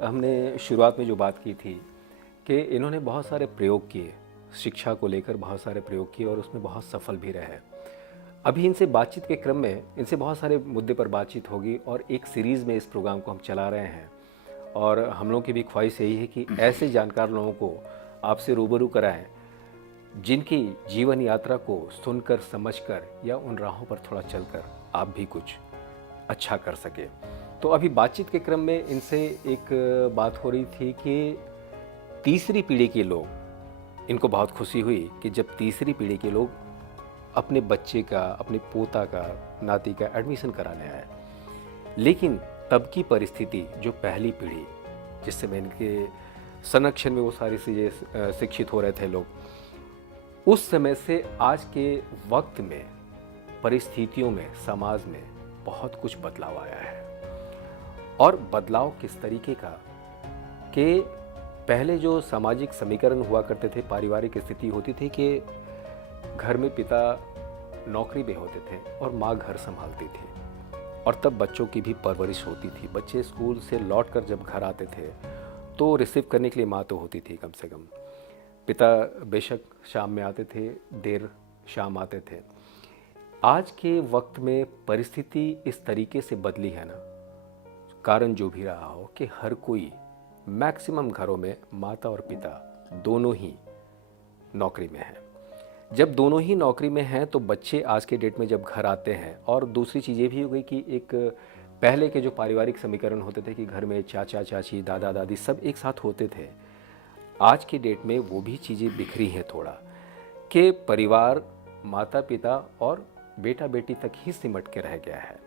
हमने शुरुआत में जो बात की थी कि इन्होंने बहुत सारे प्रयोग किए, शिक्षा को लेकर बहुत सारे प्रयोग किए और उसमें बहुत सफल भी रहे। अभी इनसे बातचीत के क्रम में इनसे बहुत सारे मुद्दे पर बातचीत होगी और एक सीरीज़ में इस प्रोग्राम को हम चला रहे हैं और हम लोगों की भी ख्वाहिश यही है कि ऐसे जानकार लोगों को आपसे रूबरू कराएं जिनकी जीवन यात्रा को सुनकर, समझकर या उन राहों पर थोड़ा चलकर आप भी कुछ अच्छा कर सके। तो अभी बातचीत के क्रम में इनसे एक बात हो रही थी कि तीसरी पीढ़ी के लोग, इनको बहुत खुशी हुई कि जब तीसरी पीढ़ी के लोग अपने बच्चे का, अपने पोता का, नाती का एडमिशन कराने आए, लेकिन तब की परिस्थिति जो पहली पीढ़ी जिस समय इनके संरक्षण में वो सारी चीज़ें शिक्षित हो रहे थे लोग, उस समय से आज के वक्त में परिस्थितियों में, समाज में बहुत कुछ बदलाव आया है। और बदलाव किस तरीके का कि पहले जो सामाजिक समीकरण हुआ करते थे, पारिवारिक स्थिति होती थी कि घर में पिता नौकरी पे होते थे और माँ घर संभालती थी और तब बच्चों की भी परवरिश होती थी। बच्चे स्कूल से लौटकर जब घर आते थे तो रिसीव करने के लिए माँ तो होती थी कम से कम। पिता बेशक शाम में आते थे, देर शाम आते थे। आज के वक्त में परिस्थिति इस तरीके से बदली है ना, कारण जो भी रहा हो, कि हर कोई, मैक्सिमम घरों में माता और पिता दोनों ही नौकरी में हैं। जब दोनों ही नौकरी में हैं तो बच्चे आज के डेट में जब घर आते हैं, और दूसरी चीज़ ये भी हो गई कि एक पहले के जो पारिवारिक समीकरण होते थे कि घर में चाचा चाची, दादा दादी सब एक साथ होते थे, आज के डेट में वो भी चीज़ें बिखरी हैं थोड़ा, कि परिवार माता पिता और बेटा बेटी तक ही सिमट के रह गया है।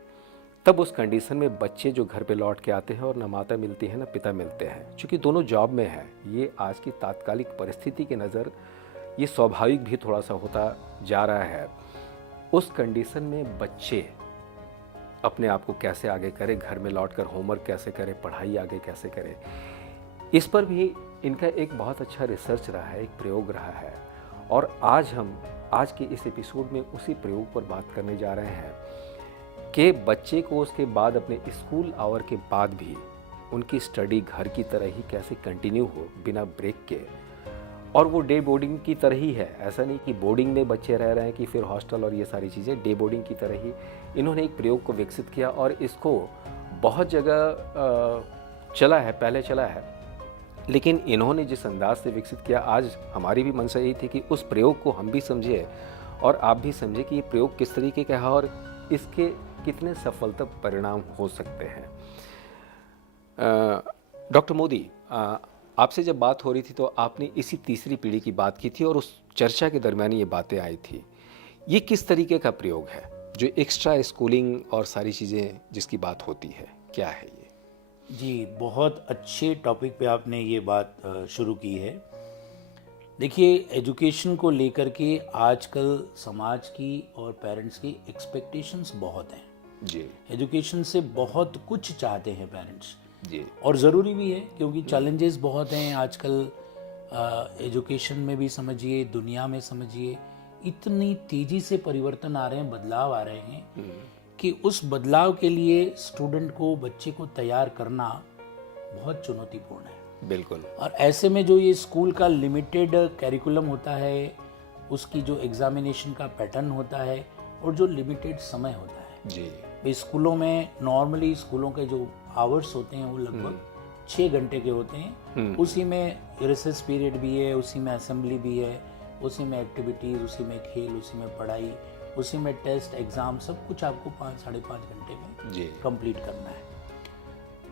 तब उस कंडीशन में बच्चे जो घर पे लौट के आते हैं और ना माता मिलती है ना पिता मिलते हैं, क्योंकि दोनों जॉब में हैं। ये आज की तात्कालिक परिस्थिति के नज़र ये स्वाभाविक भी थोड़ा सा होता जा रहा है। उस कंडीशन में बच्चे अपने आप को कैसे आगे करें, घर में लौटकर होमवर्क कैसे करें, पढ़ाई आगे कैसे करें, इस पर भी इनका एक बहुत अच्छा रिसर्च रहा है, एक प्रयोग रहा है। और आज के इस एपिसोड में उसी प्रयोग पर बात करने जा रहे हैं कि बच्चे को उसके बाद अपने स्कूल आवर के बाद भी उनकी स्टडी घर की तरह ही कैसे कंटिन्यू हो बिना ब्रेक के, और वो डे बोर्डिंग की तरह ही है। ऐसा नहीं कि बोर्डिंग में बच्चे रह रहे हैं कि फिर हॉस्टल और ये सारी चीज़ें, डे बोर्डिंग की तरह ही इन्होंने एक प्रयोग को विकसित किया और इसको बहुत जगह चला है, पहले चला है, लेकिन इन्होंने जिस अंदाज से विकसित किया, आज हमारी भी मंशा यही थी कि उस प्रयोग को हम भी समझे और आप भी समझे कि ये प्रयोग किस तरीके का है और इसके कितने सफलता परिणाम हो सकते हैं। डॉक्टर मोदी, आपसे जब बात हो रही थी तो आपने इसी तीसरी पीढ़ी की बात की थी और उस चर्चा के दरमियान ये बातें आई थी। ये किस तरीके का प्रयोग है जो एक्स्ट्रा स्कूलिंग और सारी चीज़ें जिसकी बात होती है, क्या है ये? जी, बहुत अच्छे टॉपिक पे आपने ये बात शुरू की है। देखिए, एजुकेशन को लेकर के आजकल समाज की और पेरेंट्स की एक्सपेक्टेशंस बहुत हैं जी एजुकेशन से बहुत कुछ चाहते हैं पेरेंट्स, जी और ज़रूरी भी है क्योंकि चैलेंजेस बहुत हैं आजकल। एजुकेशन में भी समझिए, दुनिया में समझिए, इतनी तेज़ी से परिवर्तन आ रहे हैं, बदलाव आ रहे हैं कि उस बदलाव के लिए स्टूडेंट को, बच्चे को तैयार करना बहुत चुनौतीपूर्ण है। बिल्कुल। और ऐसे में जो ये स्कूल का लिमिटेड कैरिकुलम होता है, उसकी जो एग्जामिनेशन का पैटर्न होता है और जो लिमिटेड समय होता है जी स्कूलों में, नॉर्मली स्कूलों के जो आवर्स होते हैं वो लगभग 6 घंटे के होते हैं। उसी में रिसेस पीरियड भी है, उसी में असेंबली भी है, उसी में एक्टिविटीज़, उसी में खेल, उसी में पढ़ाई, उसी में टेस्ट, एग्ज़ाम, सब कुछ आपको 5-5.5 घंटे में कंप्लीट करना है।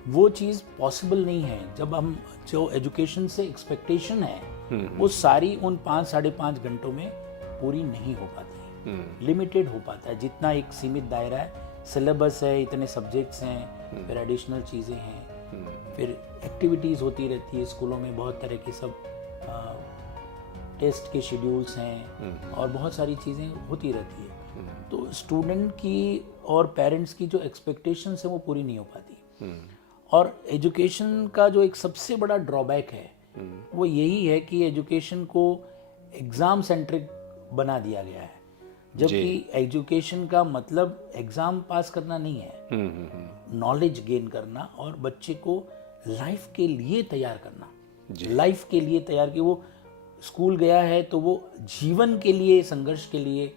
वो चीज़ पॉसिबल नहीं है। जब हम, जो एजुकेशन से एक्सपेक्टेशन है वो सारी उन 5-5.5 घंटों में पूरी नहीं हो पाती, लिमिटेड हो पाता है। जितना एक सीमित दायरा है, सिलेबस है, इतने सब्जेक्ट्स हैं, फिर एडिशनल चीज़ें हैं, फिर एक्टिविटीज़ होती रहती है स्कूलों में, बहुत तरह की सब टेस्ट के शेड्यूल्स हैं और बहुत सारी चीज़ें होती रहती है। तो स्टूडेंट की और पेरेंट्स की जो एक्सपेक्टेशंस है वो पूरी नहीं हो पाती। और एजुकेशन का जो एक सबसे बड़ा ड्रॉबैक है वो यही है कि एजुकेशन को एग्ज़ाम सेंट्रिक बना दिया गया है, जबकि एजुकेशन का मतलब एग्ज़ाम पास करना नहीं है, नॉलेज गेन करना और बच्चे को लाइफ के लिए तैयार करना, लाइफ के लिए तैयार कि वो स्कूल गया है तो वो जीवन के लिए, संघर्ष के लिए,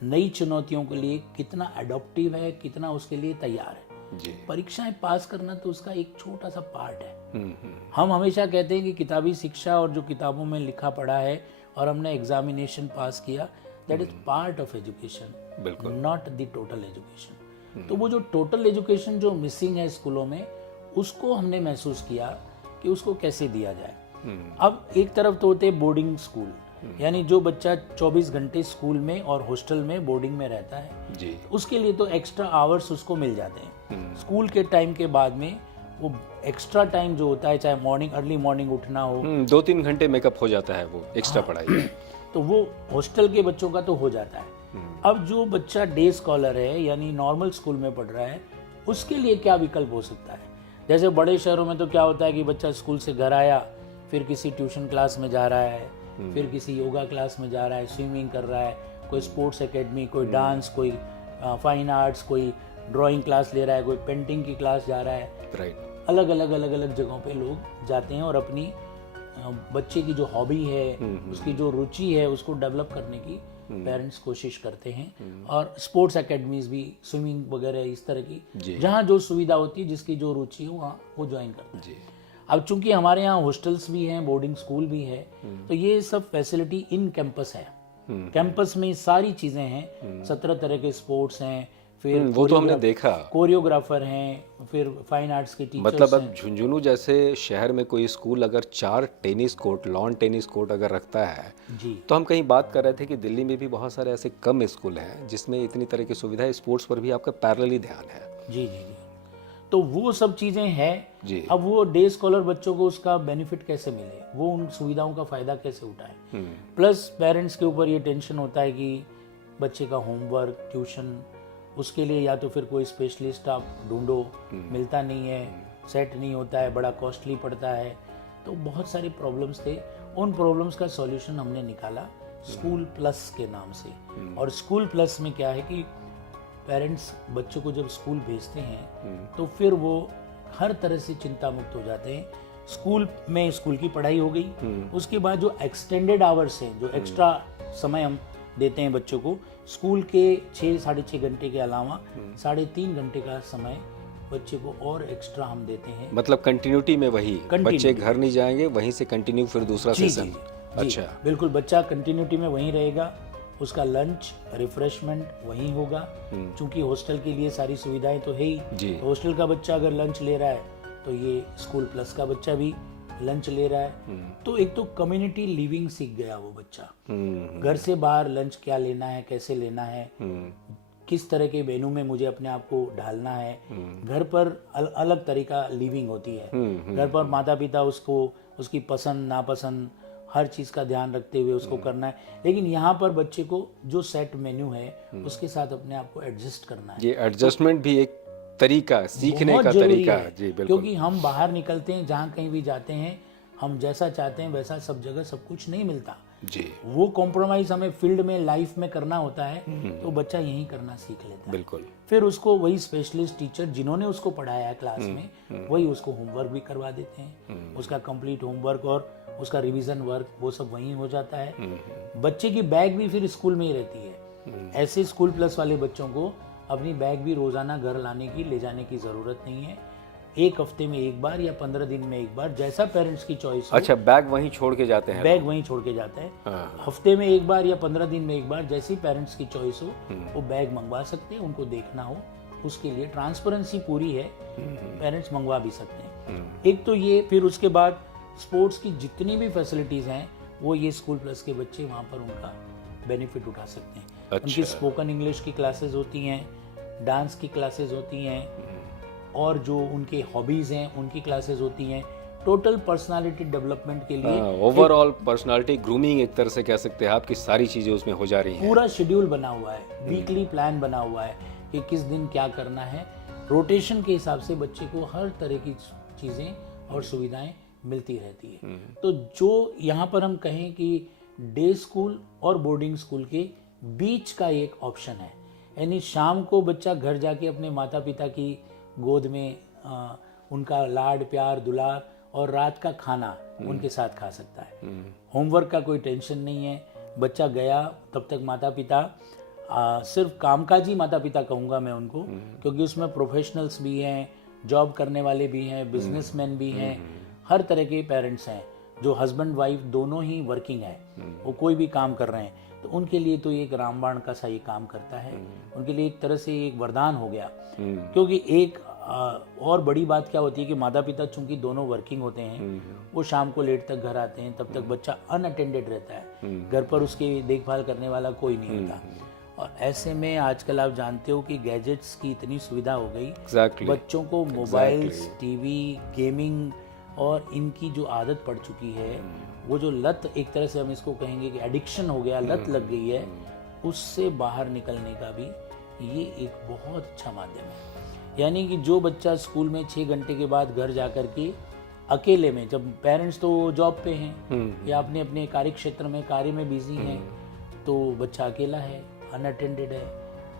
नई चुनौतियों के लिए कितना एडॉप्टिव है, कितना उसके लिए तैयार है। जी। परीक्षाएं पास करना तो उसका एक छोटा सा पार्ट है। हम हमेशा कहते हैं कि किताबी शिक्षा और जो किताबों में लिखा पढ़ा है और हमने एग्जामिनेशन पास किया, that is part of education, बिल्कुल, नॉट द टोटल एजुकेशन। तो वो जो टोटल एजुकेशन जो मिसिंग है स्कूलों में, उसको हमने महसूस किया कि उसको कैसे दिया जाए। अब एक तरफ तो होते बोर्डिंग स्कूल, यानी जो बच्चा 24 घंटे स्कूल में और हॉस्टल में बोर्डिंग में रहता है जी, उसके लिए तो एक्स्ट्रा आवर्स उसको मिल जाते हैं। स्कूल के टाइम के बाद में वो एक्स्ट्रा टाइम जो होता है, चाहे मॉर्निंग अर्ली मॉर्निंग उठना हो, 2-3 घंटे मेकअप हो जाता है वो एक्स्ट्रा पढ़ाई। तो वो हॉस्टल के बच्चों का तो हो जाता है। अब जो बच्चा डे स्कॉलर है यानी नॉर्मल स्कूल में पढ़ रहा है, उसके लिए क्या विकल्प हो सकता है? जैसे बड़े शहरों में तो क्या होता है कि बच्चा स्कूल से घर आया, फिर किसी ट्यूशन क्लास में जा रहा है, फिर किसी योगा क्लास में जा रहा है, स्विमिंग कर रहा है, कोई स्पोर्ट्स एकेडमी, कोई डांस, कोई फाइन आर्ट्स, कोई ड्राइंग क्लास ले रहा है, कोई पेंटिंग की क्लास जा रहा है। राइट। अलग अलग जगहों पे लोग जाते हैं और अपनी बच्चे की जो हॉबी है, उसकी जो रुचि है, उसको डेवलप करने की पेरेंट्स कोशिश करते हैं। और स्पोर्ट्स एकेडमीज भी, स्विमिंग वगैरह इस तरह की, जहाँ जो सुविधा होती है, जिसकी जो रुचि हो वहाँ वो ज्वाइन करते हैं। अब चूंकि हमारे यहाँ हॉस्टल्स भी हैं, बोर्डिंग स्कूल भी है, तो ये सब फैसिलिटी इन कैंपस है। कैंपस में सारी चीजें हैं, 17 तरह के स्पोर्ट्स हैं, फिर वो तो हमने देखा, कोरियोग्राफर हैं, फिर फाइन आर्ट्स के टीचर्स मतलब अब झुंझुनू जैसे शहर में कोई स्कूल अगर 4 tennis court, lawn tennis court अगर रखता है जी। तो हम कहीं बात कर रहे थे कि दिल्ली में भी बहुत सारे ऐसे कम स्कूल हैं जिसमें इतनी तरह की सुविधा, स्पोर्ट्स पर भी आपका पैरेलली ध्यान है। जी जी जी। तो वो सब चीजें हैं जी। अब वो डे स्कॉलर बच्चों को उसका बेनिफिट कैसे मिले, वो उन सुविधाओं का फायदा कैसे उठाए। प्लस पेरेंट्स के ऊपर ये टेंशन होता है कि बच्चे का होमवर्क, ट्यूशन, उसके लिए या तो फिर कोई स्पेशलिस्ट आप ढूंढो, मिलता नहीं है, सेट नहीं होता है, बड़ा कॉस्टली पड़ता है। तो बहुत सारे प्रॉब्लम्स थे। उन प्रॉब्लम्स का सॉल्यूशन हमने निकाला स्कूल प्लस के नाम से। और स्कूल प्लस में क्या है कि पेरेंट्स बच्चों को जब स्कूल भेजते हैं तो फिर वो हर तरह से चिंता मुक्त हो जाते हैं। स्कूल में स्कूल की पढ़ाई हो गई, उसके बाद जो एक्सटेंडेड आवर्स हैं, जो एक्स्ट्रा समय हम देते हैं बच्चों को, स्कूल के 6-6.5 घंटे के अलावा 3.5 घंटे का समय बच्चे को और एक्स्ट्रा हम देते हैं। मतलब कंटिन्यूटी में वही, बच्चे घर नहीं जाएंगे, वहीं से कंटिन्यू फिर दूसरा सेशन। अच्छा, बिल्कुल, बच्चा कंटिन्यूटी में वहीं रहेगा, उसका लंच, रिफ्रेशमेंट वहीं होगा। चूंकि हॉस्टल के लिए सारी सुविधाएं तो है ही, हॉस्टल का बच्चा अगर लंच ले रहा है तो ये स्कूल प्लस का बच्चा भी लंच ले रहा है। तो एक तो कम्युनिटी लिविंग सीख गया वो बच्चा, घर से बाहर लंच क्या लेना है, कैसे लेना है, किस तरह के मेनू में मुझे अपने आप को ढालना है। घर पर अलग तरीका लिविंग होती है, घर पर माता पिता उसको उसकी पसंद नापसंद हर चीज का ध्यान रखते हुए उसको करना है। लेकिन यहाँ पर बच्चे को जो सेट मेन्यू है उसके साथ अपने आप को एडजस्ट करना है। ये एडजस्टमेंट भी एक तरीका, सीखने का तरीका। जी बिल्कुल। क्योंकि हम बाहर निकलते हैं, जहाँ कहीं भी जाते हैं, हम जैसा चाहते हैं वैसा सब जगह सब कुछ नहीं मिलता जी। वो कॉम्प्रोमाइज हमें फील्ड में, लाइफ में करना होता है, तो बच्चा यही करना सीख लेता है। बिल्कुल। फिर उसको वही स्पेशलिस्ट टीचर जिन्होंने उसको पढ़ाया है क्लास में, वही उसको होमवर्क भी करवा देते हैं। उसका कंप्लीट होमवर्क और उसका रिवीजन वर्क वो सब वहीं हो जाता है। बच्चे की बैग भी फिर स्कूल में ही रहती है। ऐसे स्कूल प्लस वाले बच्चों को अपनी बैग भी रोजाना घर लाने की, ले जाने की जरूरत नहीं है। एक हफ्ते में एक बार या 15 दिन में एक बार, जैसा पेरेंट्स की चॉइस हो। अच्छा, बैग वहीं छोड़ के जाते हैं? बैग वहीं छोड़ के जाते हैं। हफ्ते में एक बार या 15 दिन में एक बार, जैसी पेरेंट्स की चॉइस हो वो बैग मंगवा सकते हैं। उनको देखना हो उसके लिए ट्रांसपेरेंसी पूरी है, पेरेंट्स मंगवा भी सकते हैं। एक तो ये, फिर उसके बाद स्पोर्ट्स की जितनी भी फैसिलिटीज हैं वो ये स्कूल प्लस के बच्चे वहाँ पर उनका बेनिफिट उठा सकते हैं। अच्छा। उनकी स्पोकन इंग्लिश की क्लासेस होती हैं, डांस की क्लासेस होती हैं, और जो उनके हॉबीज हैं उनकी क्लासेस होती हैं। टोटल पर्सनालिटी डेवलपमेंट के लिए ओवरऑल पर्सनालिटी ग्रूमिंग एक तरह से कह सकते हैं आपकी सारी चीजें उसमें हो जा रही हैं। पूरा शेड्यूल बना हुआ है, वीकली प्लान बना हुआ है कि किस दिन क्या करना है। रोटेशन के हिसाब से बच्चे को हर तरह की चीजें और सुविधाएं मिलती रहती है। तो जो यहाँ पर हम कहें कि डे स्कूल और बोर्डिंग स्कूल के बीच का एक ऑप्शन है, यानी शाम को बच्चा घर जाके अपने माता पिता की गोद में उनका लाड प्यार दुलार और रात का खाना उनके साथ खा सकता है। होमवर्क का कोई टेंशन नहीं है, बच्चा गया तब तक माता पिता सिर्फ कामकाजी माता पिता कहूँगा मैं उनको, क्योंकि उसमें प्रोफेशनल्स भी हैं, जॉब करने वाले भी हैं, बिजनेसमैन भी हैं, हर तरह के पेरेंट्स हैं जो हस्बैंड वाइफ दोनों ही वर्किंग है, वो कोई भी काम कर रहे हैं, तो उनके लिए तो एक रामबाण का सा ये काम करता है। उनके लिए एक तरह से एक वरदान हो गया, क्योंकि एक और बड़ी बात क्या होती है कि माता पिता चूंकि दोनों वर्किंग होते हैं, वो शाम को लेट तक घर आते हैं, तब तक बच्चा अनअटेंडेड रहता है, घर पर उसकी देखभाल करने वाला कोई नहीं होता। और ऐसे में आजकल आप जानते हो कि गैजेट्स की इतनी सुविधा हो गई, बच्चों को मोबाइल्स, टीवी, गेमिंग और इनकी जो आदत पड़ चुकी है, वो जो लत एक तरह से हम इसको कहेंगे कि एडिक्शन हो गया, लत लग गई है, उससे बाहर निकलने का भी ये एक बहुत अच्छा माध्यम है। यानी कि जो बच्चा स्कूल में 6 घंटे के बाद घर जा कर के अकेले में, जब पेरेंट्स तो जॉब पे हैं या अपने अपने कार्य क्षेत्र में कार्य में बिजी हैं, तो बच्चा अकेला है, अनअटेंडेड है,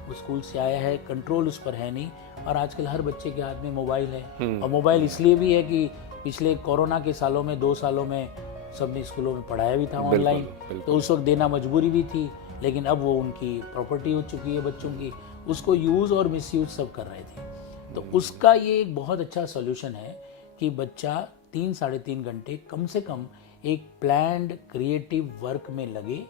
वो स्कूल से आया है, कंट्रोल उस पर है नहीं। और आजकल हर बच्चे के हाथ में मोबाइल है, और मोबाइल इसलिए भी है कि पिछले कोरोना के सालों में 2 सालों में सबने स्कूलों में पढ़ाया भी था ऑनलाइन, तो उस वक्त देना मजबूरी भी थी, लेकिन अब वो उनकी प्रॉपर्टी हो चुकी है बच्चों की, उसको यूज़ और मिसयूज सब कर रहे थे। तो उसका ये एक बहुत अच्छा सॉल्यूशन है कि बच्चा 3-3.5 घंटे कम से कम एक प्लान्ड क्रिएटिव वर्क में लगे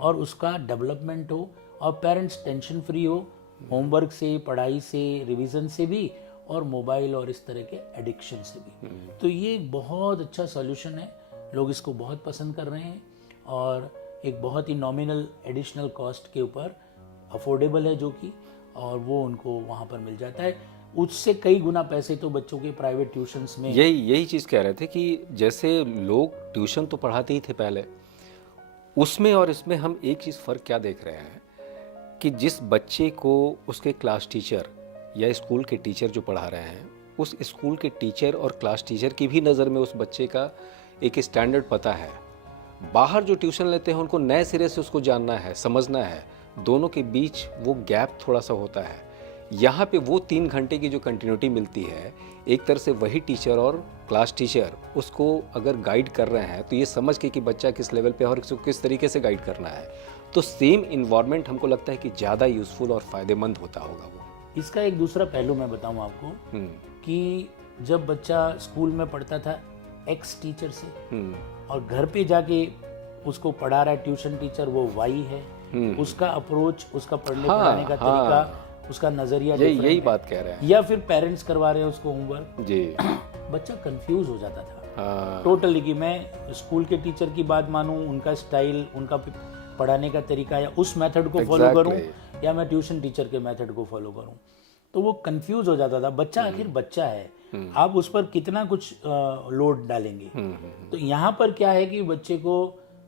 और उसका डेवलपमेंट हो, और पेरेंट्स टेंशन फ्री हो होमवर्क से, पढ़ाई से, रिवीजन से भी, और मोबाइल और इस तरह के एडिक्शन से भी। तो ये एक बहुत अच्छा सॉल्यूशन है, लोग इसको बहुत पसंद कर रहे हैं, और एक बहुत ही नॉमिनल एडिशनल कॉस्ट के ऊपर अफोर्डेबल है जो कि, और वो उनको वहाँ पर मिल जाता है। उससे कई गुना पैसे तो बच्चों के प्राइवेट ट्यूशन्स में, यही चीज़ कह रहे थे कि जैसे लोग ट्यूशन तो पढ़ाते ही थे पहले, उसमें और इसमें हम एक चीज़ फ़र्क क्या देख रहे हैं कि जिस बच्चे को उसके क्लास टीचर या स्कूल के टीचर जो पढ़ा रहे हैं, उस स्कूल के टीचर और क्लास टीचर की भी नज़र में उस बच्चे का एक स्टैंडर्ड पता है। बाहर जो ट्यूशन लेते हैं उनको नए सिरे से उसको जानना है, समझना है, दोनों के बीच वो गैप थोड़ा सा होता है। यहाँ पे वो 3 घंटे की जो कंटिन्यूटी मिलती है, एक तरह से वही टीचर और क्लास टीचर उसको अगर गाइड कर रहे हैं तो ये समझ के कि बच्चा किस लेवल पे है और किस तरीके से गाइड करना है, तो सेम इन्वायरमेंट हमको लगता है कि ज़्यादा यूज़फुल और फ़ायदेमंद होता होगा वो। इसका एक दूसरा पहलू मैं बताऊं आपको कि जब बच्चा स्कूल में पढ़ता था एक्स टीचर से, और घर पे जाके उसको पढ़ा रहा है ट्यूशन टीचर, वो वाई है, उसका अप्रोच, उसका पढ़ाने का तरीका, उसका नजरिया यही बात कह रहे हैं। या फिर पेरेंट्स करवा रहे हैं उसको होमवर्क जी, बच्चा कंफ्यूज हो जाता था टोटली कि मैं स्कूल के टीचर की बात मानूं, उनका स्टाइल, उनका पढ़ाने का तरीका, या उस मेथड को फॉलो करूं, या मैं ट्यूशन टीचर के मेथड को फॉलो करूं, तो वो कंफ्यूज हो जाता था। बच्चा आखिर बच्चा है, आप उस पर कितना कुछ लोड डालेंगे। तो यहाँ पर क्या है कि बच्चे को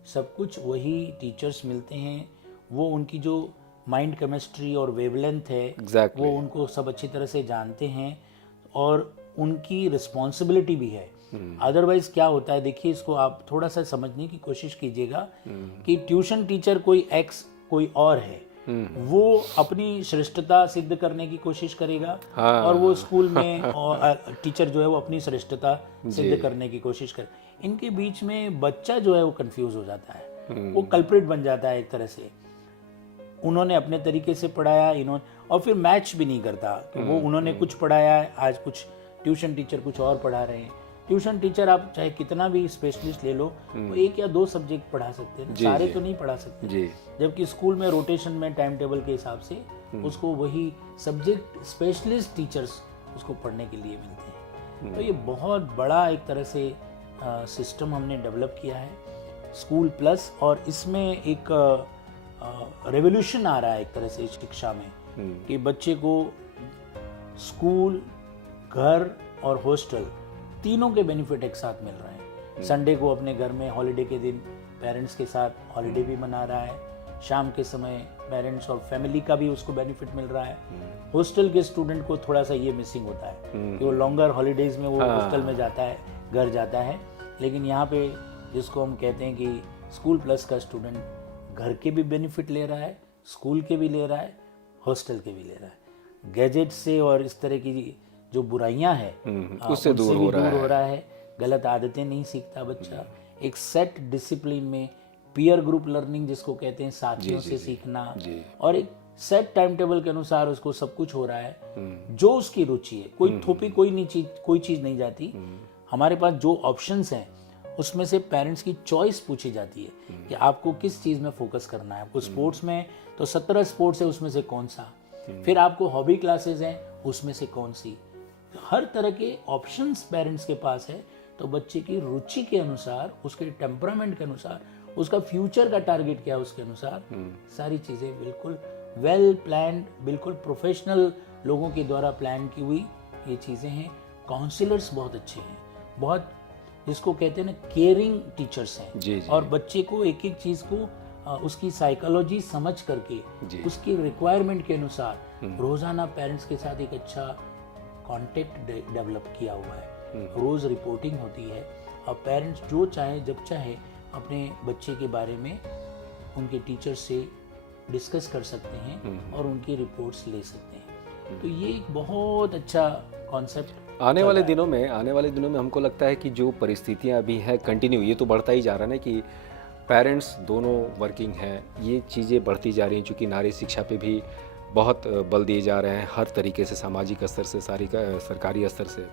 सब कुछ वही टीचर्स मिलते हैं, वो उनकी जो माइंड केमिस्ट्री और वेवलेंथ है वो उनको सब अच्छी तरह से जानते हैं, और उनकी रिस्पॉन्सिबिलिटी भी है। अदरवाइज क्या होता है, देखिए इसको आप थोड़ा सा समझने की कोशिश कीजिएगा कि ट्यूशन टीचर कोई एक्स कोई और है, वो अपनी श्रेष्ठता सिद्ध करने की कोशिश करेगा, और वो स्कूल में और टीचर जो है वो अपनी श्रेष्ठता सिद्ध करने की कोशिश करे। इनके बीच में बच्चा जो है वो कंफ्यूज हो जाता है, वो कल्प्रिट बन जाता है एक तरह से। उन्होंने अपने तरीके से पढ़ाया, इन्होंने, और फिर मैच भी नहीं करता कि वो उन्होंने कुछ पढ़ाया है, आज कुछ ट्यूशन टीचर कुछ और पढ़ा रहे हैं। ट्यूशन टीचर आप चाहे कितना भी स्पेशलिस्ट ले लो, वो 1 या 2 सब्जेक्ट पढ़ा सकते हैं, सारे तो नहीं पढ़ा सकते। जबकि स्कूल में रोटेशन में टाइम टेबल के हिसाब से उसको वही सब्जेक्ट स्पेशलिस्ट टीचर्स उसको पढ़ने के लिए मिलते हैं। तो ये बहुत बड़ा एक तरह से सिस्टम हमने डेवलप किया है स्कूल प्लस, और इसमें एक रेवोल्यूशन आ रहा है एक तरह से शिक्षा में कि बच्चे को स्कूल, घर और हॉस्टल तीनों के बेनिफिट एक साथ मिल रहे हैं। संडे को अपने घर में हॉलीडे के दिन पेरेंट्स के साथ हॉलीडे भी मना रहा है, शाम के समय पेरेंट्स और फैमिली का भी उसको बेनिफिट मिल रहा है। हॉस्टल के स्टूडेंट को थोड़ा सा ये मिसिंग होता है कि वो लॉन्गर हॉलीडेज में वो हॉस्टल में जाता है, घर जाता है, लेकिन यहाँ पे जिसको हम कहते हैं कि स्कूल प्लस का स्टूडेंट घर के भी बेनिफिट ले रहा है, स्कूल के भी ले रहा है, हॉस्टल के भी ले रहा है। गैजेट से और इस तरह की जो बुराइयां हैं उससे दूर भी हो रहा दूर हो रहा है, गलत आदतें नहीं सीखता बच्चा, एक सेट डिसिप्लिन में पीयर ग्रुप लर्निंग जिसको कहते हैं, साथियों से सीखना, और एक सेट टाइम टेबल के अनुसार उसको सब कुछ हो रहा है जो उसकी रुचि है। कोई थोपी कोई चीज नहीं जाती। हमारे पास जो ऑप्शंस हैं उसमें से पेरेंट्स की चॉइस पूछी जाती है कि आपको किस चीज में फोकस करना है। आपको स्पोर्ट्स में तो 17 स्पोर्ट्स है, उसमें से कौन सा, फिर आपको हॉबी क्लासेस हैं, उसमें से कौन सी। हर तरह के ऑप्शंस पेरेंट्स के पास है। तो बच्चे की रुचि के अनुसार, उसके टेम्परामेंट के अनुसार, उसका फ्यूचर का टारगेट क्या है उसके अनुसार सारी चीजें बिल्कुल वेल प्लान्ड, बिल्कुल प्रोफेशनल लोगों के द्वारा प्लान की हुई ये चीजें हैं। काउंसलर्स बहुत अच्छे हैं, बहुत जिसको कहते हैं ना केयरिंग टीचर्स हैं, और बच्चे को एक एक चीज को उसकी साइकोलॉजी समझ करके उसकी रिक्वायरमेंट के अनुसार रोजाना पेरेंट्स के साथ एक अच्छा कांटेक्ट डेवलप किया हुआ है। रोज रिपोर्टिंग होती है और पेरेंट्स जो चाहे जब चाहे अपने बच्चे के बारे में उनके टीचर से डिस्कस कर सकते हैं और उनकी रिपोर्ट्स ले सकते हैं। तो ये एक बहुत अच्छा कॉन्सेप्ट आने वाले दिनों में हमको लगता है कि जो परिस्थितियां अभी हैं कंटिन्यू, ये तो बढ़ता ही जा रहा है ना कि पेरेंट्स दोनों वर्किंग हैं, ये चीज़ें बढ़ती जा रही हैं। चूँकि नारी शिक्षा पे भी बहुत बल दिए जा रहे हैं हर तरीके से, सामाजिक स्तर से, सरकारी स्तर से।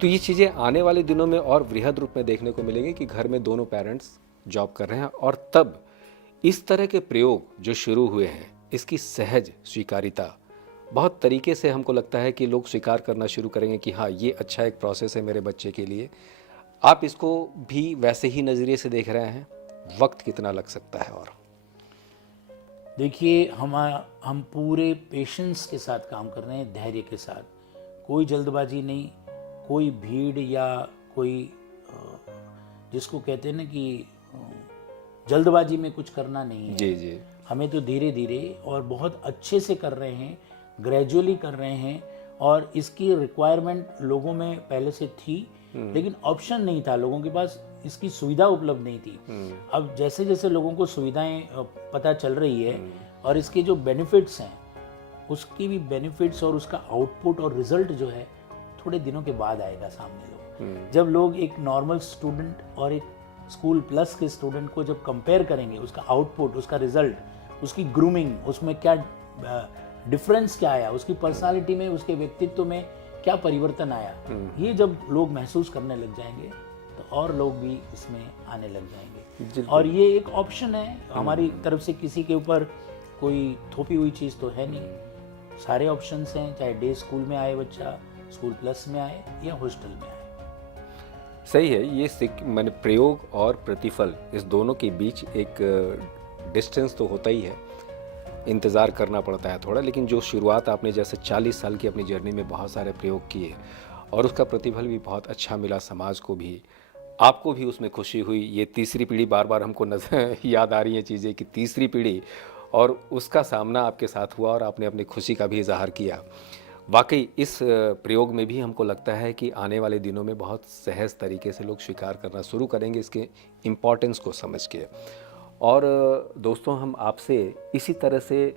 तो ये चीज़ें आने वाले दिनों में और वृहद रूप में देखने को मिलेंगे कि घर में दोनों पेरेंट्स जॉब कर रहे हैं, और तब इस तरह के प्रयोग जो शुरू हुए हैं इसकी सहज स्वीकारिता बहुत तरीके से हमको लगता है कि लोग स्वीकार करना शुरू करेंगे कि हाँ, ये अच्छा एक प्रोसेस है मेरे बच्चे के लिए। आप इसको भी वैसे ही नज़रिए से देख रहे हैं? वक्त कितना लग सकता है? और देखिए, हम पूरे पेशेंस के साथ काम कर रहे हैं, धैर्य के साथ, कोई जल्दबाजी नहीं, कोई भीड़ या कोई जिसको कहते हैं ना कि जल्दबाजी में कुछ करना नहीं है। जी। हमें तो धीरे धीरे और बहुत अच्छे से कर रहे हैं, ग्रेजुअली कर रहे हैं, और इसकी रिक्वायरमेंट लोगों में पहले से थी, लेकिन ऑप्शन नहीं था, लोगों के पास इसकी सुविधा उपलब्ध नहीं थी। अब जैसे जैसे लोगों को सुविधाएं पता चल रही है और इसके जो बेनिफिट्स हैं, उसकी भी बेनिफिट्स और उसका आउटपुट और रिजल्ट जो है थोड़े दिनों के बाद आएगा सामने। लोग जब लोग एक नॉर्मल स्टूडेंट और एक स्कूल प्लस के स्टूडेंट को जब कंपेयर करेंगे, उसका आउटपुट, उसका रिजल्ट, उसकी ग्रूमिंग, उसमें क्या डिफरेंस क्या आया, उसकी पर्सनालिटी में, उसके व्यक्तित्व में क्या परिवर्तन आया, ये जब लोग महसूस करने लग जाएंगे तो और लोग भी इसमें आने लग जाएंगे। और ये एक ऑप्शन है हमारी तरफ से, किसी के ऊपर कोई थोपी हुई चीज़ तो है नहीं। सारे ऑप्शंस हैं, चाहे डे स्कूल में आए बच्चा, स्कूल प्लस में आए या हॉस्टल में आए। सही है। ये मैंने प्रयोग और प्रतिफल, इस दोनों के बीच एक डिस्टेंस तो होता ही है, इंतज़ार करना पड़ता है थोड़ा। लेकिन जो शुरुआत आपने जैसे 40 साल की अपनी जर्नी में बहुत सारे प्रयोग किए और उसका प्रतिफल भी बहुत अच्छा मिला, समाज को भी, आपको भी उसमें खुशी हुई। ये तीसरी पीढ़ी, बार बार हमको नजर याद आ रही हैं चीज़ें कि तीसरी पीढ़ी, और उसका सामना आपके साथ हुआ और आपने अपनी खुशी का भी इजहार किया। वाकई इस प्रयोग में भी हमको लगता है कि आने वाले दिनों में बहुत सहज तरीके से लोग स्वीकार करना शुरू करेंगे इसके इम्पोर्टेंस को समझ के। और दोस्तों, हम आपसे इसी तरह से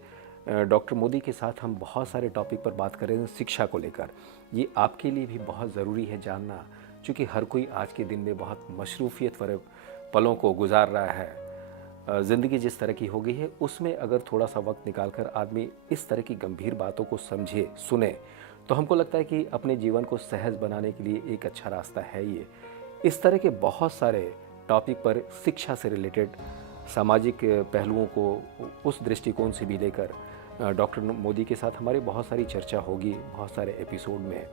डॉक्टर मोदी के साथ हम बहुत सारे टॉपिक पर बात करें शिक्षा को लेकर। ये आपके लिए भी बहुत ज़रूरी है जानना, क्योंकि हर कोई आज के दिन में बहुत मशरूफियत वाले पलों को गुजार रहा है। ज़िंदगी जिस तरह की हो गई है, उसमें अगर थोड़ा सा वक्त निकालकर आदमी इस तरह की गंभीर बातों को समझे, सुने, तो हमको लगता है कि अपने जीवन को सहज बनाने के लिए एक अच्छा रास्ता है ये। इस तरह के बहुत सारे टॉपिक पर शिक्षा से रिलेटेड सामाजिक पहलुओं को उस दृष्टिकोण से भी लेकर डॉक्टर मोदी के साथ हमारी बहुत सारी चर्चा होगी बहुत सारे एपिसोड में।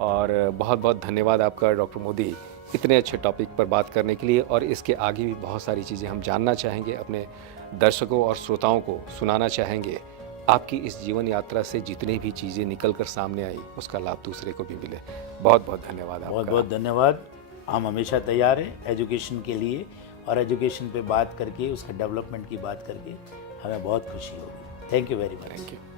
और बहुत बहुत धन्यवाद आपका डॉक्टर मोदी, इतने अच्छे टॉपिक पर बात करने के लिए। और इसके आगे भी बहुत सारी चीज़ें हम जानना चाहेंगे, अपने दर्शकों और श्रोताओं को सुनाना चाहेंगे। आपकी इस जीवन यात्रा से जितनी भी चीज़ें निकल कर सामने आई, उसका लाभ दूसरे को भी मिले। बहुत बहुत धन्यवाद आपका। बहुत बहुत धन्यवाद। हम हमेशा तैयार हैं एजुकेशन के लिए, और एजुकेशन पे बात करके, उसका डेवलपमेंट की बात करके हमें बहुत खुशी होगी। Thank you very much. Thank you.